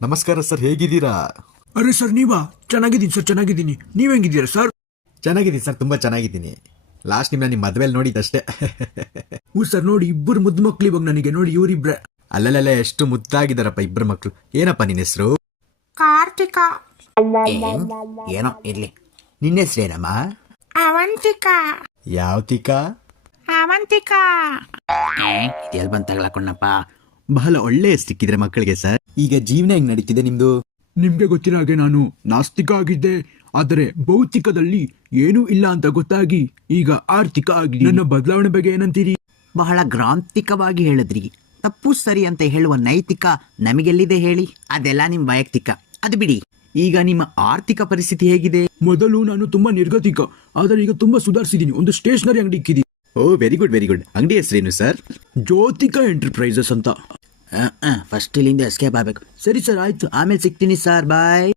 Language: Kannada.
ನಮಸ್ಕಾರ ಸರ್, ಹೇಗಿದ್ದೀರಾ? ಅರೆ ಸರ್ ನೀವಾ? ಚೆನ್ನಾಗಿದ್ದೀನಿ ಸರ್, ಚೆನ್ನಾಗಿದ್ದೀನಿ. ನೀವ್ ಹೆಂಗಿದ್ದೀರಾ ಸರ್? ಚೆನ್ನಾಗಿದ್ದೀನಿ ಸರ್, ತುಂಬಾ ಚೆನ್ನಾಗಿದ್ದೀನಿ. ಲಾಸ್ಟ್ ನಿಮ್ನ ನಿಮ್ಮ ಮದ್ವೆಲಿ ನೋಡಿದ್ದಷ್ಟೇ. ಹ್ಞೂ ಸರ್, ನೋಡಿ ಇಬ್ಬರು ಮುದ್ದು ಮಕ್ಳು ಇವಾಗ ನನಗೆ. ನೋಡಿ ಇವರಿಬ್ರೆ. ಅಲ್ಲಲ್ಲ ಎಷ್ಟು ಮುದ್ದಾಗಿದ್ದಾರಪ್ಪ ಇಬ್ಬರು ಮಕ್ಕಳು. ಏನಪ್ಪ ನಿನ್ನ ಹೆಸರು? ಕಾರ್ತಿಕ. ಏನೋ ಇರ್ಲಿ. ನಿನ್ನ ಹೆಸರೇನಮ್ಮ? ಅವಂತಿಕ. ಯಾವತಿಕ? ಅವಂತಿಕ. ಎಲ್ಲಿ ಬಂದು ತಗೊಳಕೊಂಡಪ್ಪ. ಬಹಳ ಒಳ್ಳೆ ಸಿಕ್ಕಿದ್ರೆ ಮಕ್ಕಳಿಗೆ ಸರ್. ಈಗ ಜೀವನ ಹೆಂಗ್ ನಡೀತಿದೆ ನಿಮ್ದು? ನಿಮ್ಗೆ ಗೊತ್ತಿರೋ ಹಾಗೆ ನಾನು ನಾಸ್ತಿಕ ಆಗಿದ್ದೆ. ಆದರೆ ಭೌತಿಕದಲ್ಲಿ ಏನೂ ಇಲ್ಲ ಅಂತ ಗೊತ್ತಾಗಿ ಈಗ ಆರ್ಥಿಕ ಆಗಿದೆ. ನನ್ನ ಬದಲಾವಣೆ ಬಗ್ಗೆ ಏನಂತೀರಿ? ಬಹಳ ಗ್ರಾಂಥಿಕವಾಗಿ ಹೇಳಿದ್ರಿ. ತಪ್ಪು ಸರಿ ಅಂತ ಹೇಳುವ ನೈತಿಕ ನಮಗೆಲ್ಲಿದೆ ಹೇಳಿ? ಅದೆಲ್ಲ ನಿಮ್ಮ ವೈಯಕ್ತಿಕ. ಅದು ಬಿಡಿ. ಈಗ ನಿಮ್ಮ ಆರ್ಥಿಕ ಪರಿಸ್ಥಿತಿ ಹೇಗಿದೆ? ಮೊದಲು ನಾನು ತುಂಬಾ ನಿರ್ಗತಿಕ, ಆದರೆ ಈಗ ತುಂಬಾ ಸುಧಾರಿಸಿದ್ದೀನಿ. ಒಂದು ಸ್ಟೇಷನರಿ ಅಂಗಡಿ ಇಕ್ಕಿದ್ದೀನಿ. ಓ ವೆರಿ ಗುಡ್ ವೆರಿ ಗುಡ್. ಅಂಗಡಿ ಹೆಸರೇನು ಸರ್? ಜ್ಯೋತಿಕ ಎಂಟರ್ಪ್ರೈಸಸ್ ಅಂತ. ಫಸ್ಟ್ ಇಲ್ಲಿಂದ ಎಸ್ಕೇಪ್ ಆಗಬೇಕು. ಸರಿ ಸರ್, ಆಯ್ತು. ಆಮೇಲೆ ಸಿಗ್ತೀನಿ ಸರ್, ಬಾಯ್.